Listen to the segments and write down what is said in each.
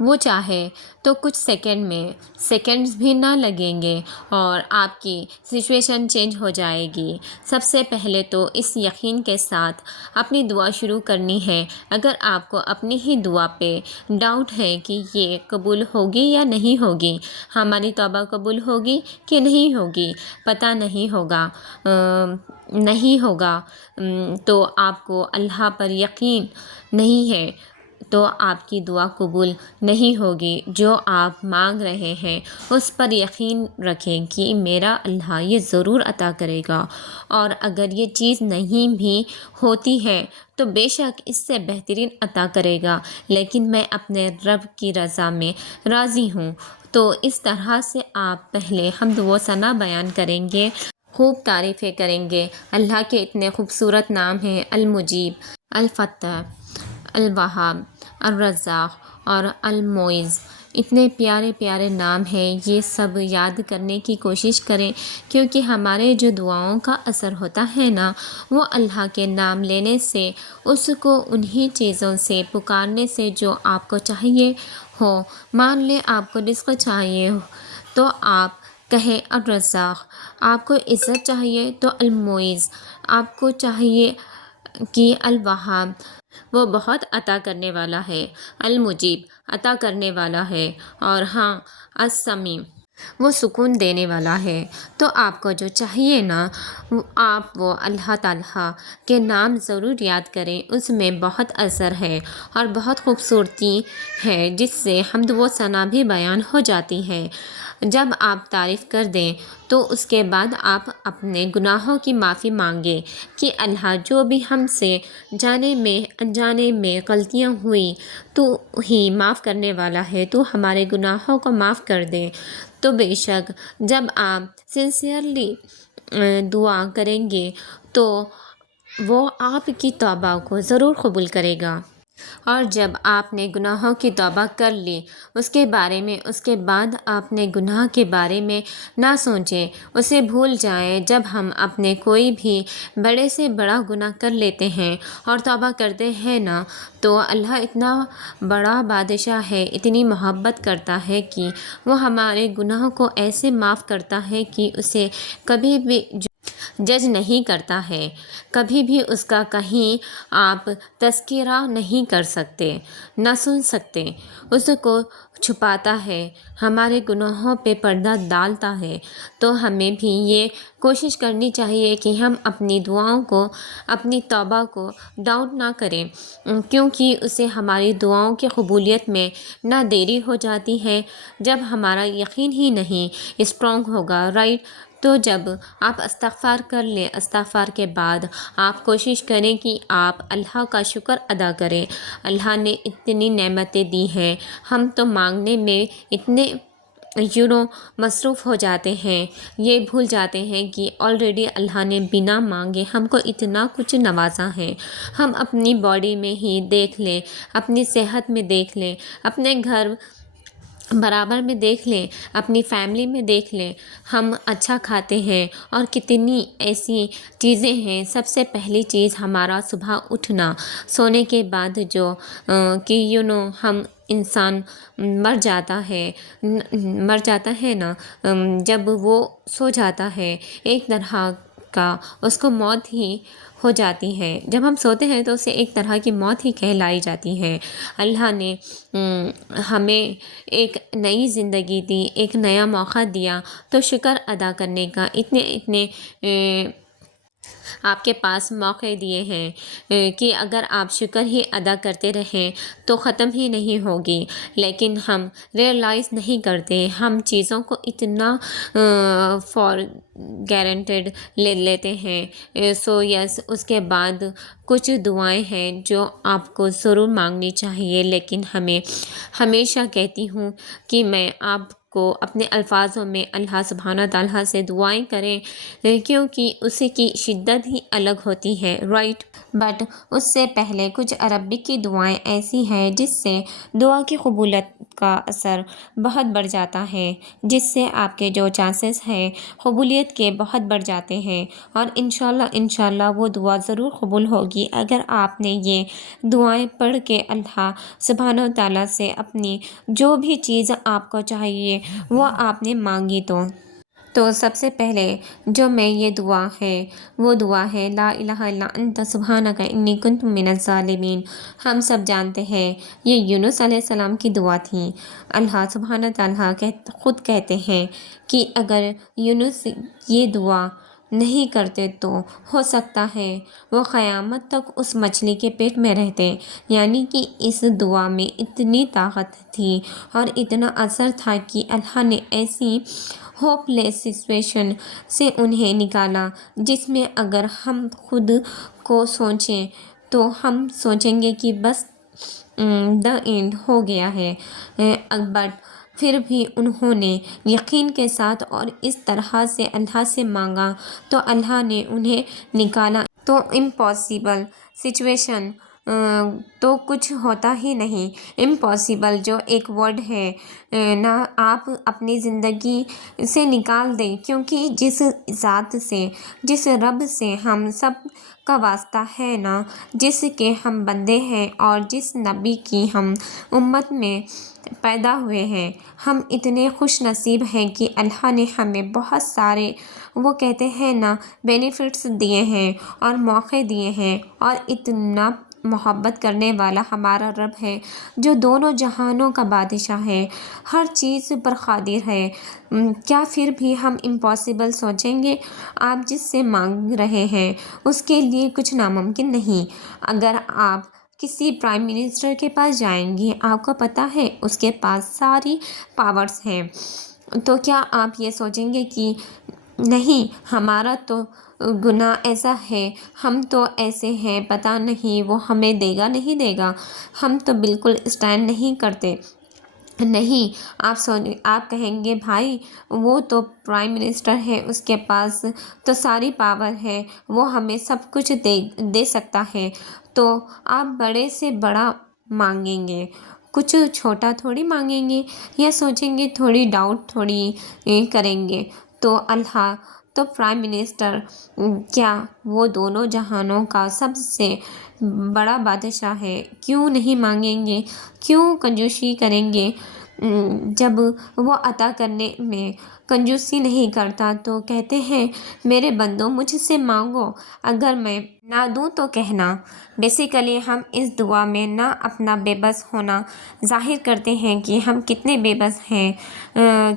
وہ چاہے تو کچھ سیکنڈز بھی نہ لگیں گے اور آپ کی سچویشن چینج ہو جائے گی۔ سب سے پہلے تو اس یقین کے ساتھ اپنی دعا شروع کرنی ہے۔ اگر آپ کو اپنی ہی دعا پہ ڈاؤٹ ہے کہ یہ قبول ہوگی یا نہیں ہوگی، ہماری توبہ قبول ہوگی کہ نہیں ہوگی، پتہ نہیں ہوگا تو آپ کو اللہ پر یقین نہیں ہے تو آپ کی دعا قبول نہیں ہوگی۔ جو آپ مانگ رہے ہیں اس پر یقین رکھیں کہ میرا اللہ یہ ضرور عطا کرے گا، اور اگر یہ چیز نہیں بھی ہوتی ہے تو بے شک اس سے بہترین عطا کرے گا، لیکن میں اپنے رب کی رضا میں راضی ہوں۔ تو اس طرح سے آپ پہلے حمد و ثنا بیان کریں گے، خوب تعریفیں کریں گے۔ اللہ کے اتنے خوبصورت نام ہیں، المجیب، الفتاح، الوہاب، الرزاق اور المعز۔ اتنے پیارے پیارے نام ہیں، یہ سب یاد کرنے کی کوشش کریں، کیونکہ ہمارے جو دعاؤں کا اثر ہوتا ہے نا، وہ اللہ کے نام لینے سے، اس کو انہی چیزوں سے پکارنے سے جو آپ کو چاہیے ہو۔ مان لیں آپ کو رزق چاہیے ہو تو آپ کہیں الرزاق، آپ کو عزت چاہیے تو المعز، آپ کو چاہیے کہ الوہاب، وہ بہت عطا کرنے والا ہے، المجیب، عطا کرنے والا ہے، اور ہاں السمیع، وہ سکون دینے والا ہے۔ تو آپ کو جو چاہیے نا، آپ وہ اللہ تعالیٰ کے نام ضرور یاد کریں، اس میں بہت اثر ہے اور بہت خوبصورتی ہے، جس سے حمد و ثنا بھی بیان ہو جاتی ہے۔ جب آپ تعریف کر دیں تو اس کے بعد آپ اپنے گناہوں کی معافی مانگیں کہ اللہ جو بھی ہم سے جانے میں انجانے میں غلطیاں ہوئی تو ہی معاف کرنے والا ہے، تو ہمارے گناہوں کو معاف کر دے۔ تو بے شک جب آپ سنسیئرلی دعا کریں گے تو وہ آپ کی توبہ کو ضرور قبول کرے گا۔ اور جب آپ نے گناہوں کی توبہ کر لی، اس کے بعد آپ نے گناہ کے بارے میں نہ سوچیں، اسے بھول جائیں۔ جب ہم اپنے کوئی بھی بڑے سے بڑا گناہ کر لیتے ہیں اور توبہ کرتے ہیں نا، تو اللہ اتنا بڑا بادشاہ ہے، اتنی محبت کرتا ہے کہ وہ ہمارے گناہوں کو ایسے معاف کرتا ہے کہ اسے کبھی بھی جج نہیں کرتا ہے، کبھی بھی اس کا کہیں آپ تذکرہ نہیں کر سکتے، نہ سن سکتے، اس کو چھپاتا ہے، ہمارے گناہوں پہ پردہ ڈالتا ہے۔ تو ہمیں بھی یہ کوشش کرنی چاہیے کہ ہم اپنی دعاؤں کو، اپنی توبہ کو ڈاؤٹ نہ کریں، کیونکہ اسے ہماری دعاؤں کی قبولیت میں نہ دیری ہو جاتی ہے جب ہمارا یقین ہی نہیں اسٹرانگ ہوگا، رائٹ؟ تو جب آپ استغفار کر لیں، استغفار کے بعد آپ کوشش کریں کہ آپ اللہ کا شکر ادا کریں۔ اللہ نے اتنی نعمتیں دی ہیں، ہم تو مانگنے میں اتنے مصروف ہو جاتے ہیں، یہ بھول جاتے ہیں کہ آلریڈی اللہ نے بنا مانگے ہم کو اتنا کچھ نوازا ہے۔ ہم اپنی باڈی میں ہی دیکھ لیں، اپنی صحت میں دیکھ لیں، اپنے گھر برابر میں دیکھ لیں، اپنی فیملی میں دیکھ لیں، ہم اچھا کھاتے ہیں اور کتنی ایسی چیزیں ہیں۔ سب سے پہلی چیز ہمارا صبح اٹھنا، سونے کے بعد جو کہ ہم انسان مر جاتا ہے نا، جب وہ سو جاتا ہے ایک طرح کا، اس کو موت ہی ہو جاتی ہے۔ جب ہم سوتے ہیں تو اسے ایک طرح کی موت ہی کہلائی جاتی ہے۔ اللہ نے ہمیں ایک نئی زندگی دی، ایک نیا موقع دیا، تو شکر ادا کرنے کا اتنے آپ کے پاس موقع دیے ہیں کہ اگر آپ شکر ہی ادا کرتے رہیں تو ختم ہی نہیں ہوگی، لیکن ہم ریئلائز نہیں کرتے، ہم چیزوں کو اتنا فار گارنٹیڈ لے لیتے ہیں۔ سو یس، اس کے بعد کچھ دعائیں ہیں جو آپ کو ضرور مانگنی چاہیے، لیکن ہمیشہ کہتی ہوں کہ میں آپ کو اپنے الفاظوں میں اللہ سبحانہ تعالیٰ سے دعائیں کریں، کیونکہ اس کی شدت ہی الگ ہوتی ہے، رائٹ؟ بٹ اس سے پہلے کچھ عربک کی دعائیں ایسی ہیں جس سے دعا کی قبولیت کا اثر بہت بڑھ جاتا ہے، جس سے آپ کے جو چانسز ہیں قبولیت کے بہت بڑھ جاتے ہیں، اور انشاءاللہ وہ دعا ضرور قبول ہوگی اگر آپ نے یہ دعائیں پڑھ کے اللہ سبحانہ تعالیٰ سے اپنی جو بھی چیز آپ کو چاہیے وہ آپ نے مانگی تو سب سے پہلے جو میں یہ دعا ہے وہ دعا ہے لا الہ الا انت سبحانک انی کنت من الظالمین۔ ہم سب جانتے ہیں یہ یونس علیہ السلام کی دعا تھی۔ اللہ سبحانہ تعالیٰ خود کہتے ہیں کہ اگر یونس یہ دعا نہیں کرتے تو ہو سکتا ہے وہ قیامت تک اس مچھلی کے پیٹ میں رہتے، یعنی کہ اس دعا میں اتنی طاقت تھی اور اتنا اثر تھا کہ اللہ نے ایسی ہوپ لیس سچویشن سے انہیں نکالا جس میں اگر ہم خود کو سوچیں تو ہم سوچیں گے کہ بس دا اینڈ ہو گیا ہے، بٹ پھر بھی انہوں نے یقین کے ساتھ اور اس طرح سے اللہ سے مانگا تو اللہ نے انہیں نکالا۔ تو امپاسبل سچویشن تو کچھ ہوتا ہی نہیں، امپاسبل جو ایک ورڈ ہے نہ آپ اپنی زندگی سے نکال دیں، کیونکہ جس ذات سے، جس رب سے ہم سب کا واسطہ ہے نا، جس کے ہم بندے ہیں اور جس نبی کی ہم امت میں پیدا ہوئے ہیں، ہم اتنے خوش نصیب ہیں کہ اللہ نے ہمیں بہت سارے وہ کہتے ہیں نا بینیفٹس دیے ہیں اور موقع دیے ہیں، اور اتنا محبت کرنے والا ہمارا رب ہے جو دونوں جہانوں کا بادشاہ ہے، ہر چیز پر قادر ہے۔ کیا پھر بھی ہم امپاسبل سوچیں گے؟ آپ جس سے مانگ رہے ہیں اس کے لیے کچھ ناممکن نہیں۔ اگر آپ کسی پرائم منسٹر کے پاس جائیں گے، آپ کو پتہ ہے اس کے پاس ساری پاورز ہیں، تو کیا آپ یہ سوچیں گے کہ نہیں ہمارا تو گناہ ایسا ہے، ہم تو ایسے ہیں، پتہ نہیں وہ ہمیں دے گا نہیں دے گا، ہم تو بالکل اسٹینڈ نہیں کرتے؟ نہیں، آپ کہیں گے بھائی وہ تو پرائم منسٹر ہے، اس کے پاس تو ساری پاور ہے، وہ ہمیں سب کچھ دے سکتا ہے، تو آپ بڑے سے بڑا مانگیں گے، کچھ چھوٹا تھوڑی مانگیں گے، یا سوچیں گے تھوڑی ڈاؤٹ تھوڑی کریں گے؟ تو اللہ تو پرائم منسٹر کیا وہ دونوں جہانوں کا سب سے بڑا بادشاہ ہے، کیوں نہیں مانگیں گے؟ کیوں کنجوسی کریں گے؟ جب وہ عطا کرنے میں کنجوسی نہیں کرتا تو کہتے ہیں میرے بندوں مجھ سے مانگو، اگر میں نہ دوں تو کہنا۔ بیسیکلی ہم اس دعا میں نہ اپنا بے بس ہونا ظاہر کرتے ہیں کہ ہم کتنے بے بس ہیں،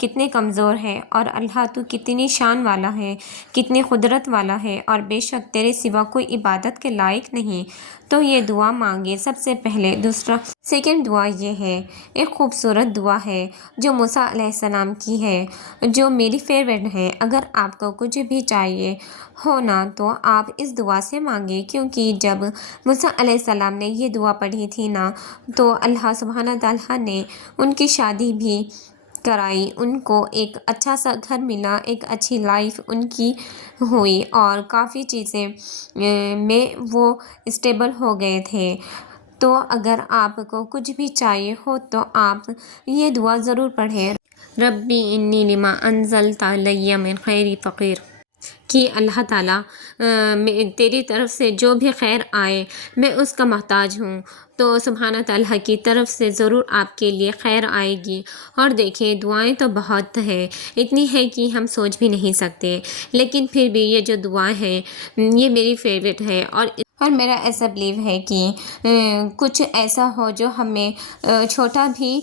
کتنے کمزور ہیں، اور اللہ تو کتنی شان والا ہے، کتنی قدرت والا ہے، اور بے شک تیرے سوا کوئی عبادت کے لائق نہیں۔ تو یہ دعا مانگے سب سے پہلے۔ دوسرا سیکنڈ دعا یہ ہے، ایک خوبصورت دعا ہے جو موسیٰ علیہ السلام کی ہے، جو میری فیوریٹ ہے۔ اگر آپ کو کچھ بھی چاہیے ہو نا تو آپ اس دعا سے مانگیں، کیونکہ جب موسیٰ علیہ السلام نے یہ دعا پڑھی تھی نا تو اللہ سبحانہ تعالیٰ نے ان کی شادی بھی کرائی، ان کو ایک اچھا سا گھر ملا، ایک اچھی لائف ان کی ہوئی، اور کافی چیزیں میں وہ اسٹیبل ہو گئے تھے۔ تو اگر آپ کو کچھ بھی چاہیے ہو تو آپ یہ دعا ضرور پڑھیں، ربی انی لما انزلت الی من خیر فقیر، کہ اللہ تعالیٰ تیری طرف سے جو بھی خیر آئے میں اس کا محتاج ہوں، تو سبحانہ تعالیٰ کی طرف سے ضرور آپ کے لیے خیر آئے گی۔ اور دیکھیں دعائیں تو بہت ہے، اتنی ہے کہ ہم سوچ بھی نہیں سکتے، لیکن پھر بھی یہ جو دعائیں ہیں یہ میری فیوریٹ ہے، اور میرا ایسا بلیو ہے کہ کچھ ایسا ہو جو ہمیں چھوٹا بھی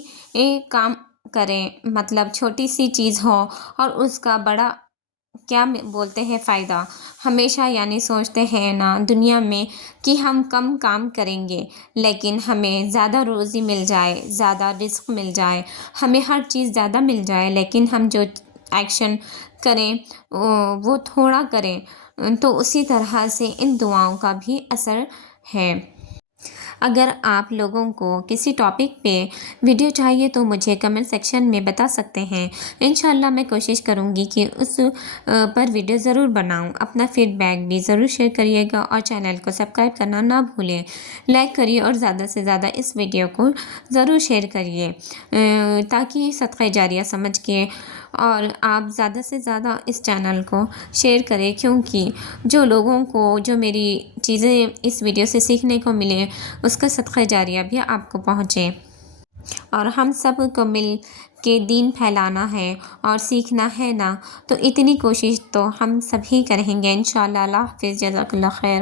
کام کریں، مطلب چھوٹی سی چیز ہو اور اس کا بڑا کیا بولتے ہیں فائدہ، ہمیشہ یعنی سوچتے ہیں نا دنیا میں کہ ہم کم کام کریں گے لیکن ہمیں زیادہ روزی مل جائے، زیادہ رزق مل جائے، ہمیں ہر چیز زیادہ مل جائے، لیکن ہم جو ایکشن کریں وہ تھوڑا کریں، تو اسی طرح سے ان دعاؤں کا بھی اثر ہے۔ اگر آپ لوگوں کو کسی ٹاپک پہ ویڈیو چاہیے تو مجھے کمنٹ سیکشن میں بتا سکتے ہیں۔ انشاءاللہ میں کوشش کروں گی کہ اس پر ویڈیو ضرور بناؤں۔ اپنا فیڈ بیک بھی ضرور شیئر کریے گا اور چینل کو سبسکرائب کرنا نہ بھولیں۔ لائک کریے اور زیادہ سے زیادہ اس ویڈیو کو ضرور شیئر کریے تاکہ صدقہ جاریہ سمجھ کے اور آپ زیادہ سے زیادہ اس چینل کو شیئر کریں، کیونکہ جو لوگوں کو جو میری چیزیں اس ویڈیو سے سیکھنے کو ملے اس کا صدقہ جاریہ بھی آپ کو پہنچے، اور ہم سب کو مل کے دین پھیلانا ہے اور سیکھنا ہے نا، تو اتنی کوشش تو ہم سب ہی کریں گے انشاءاللہ۔ اللہ حافظ، جزاک اللہ خیر۔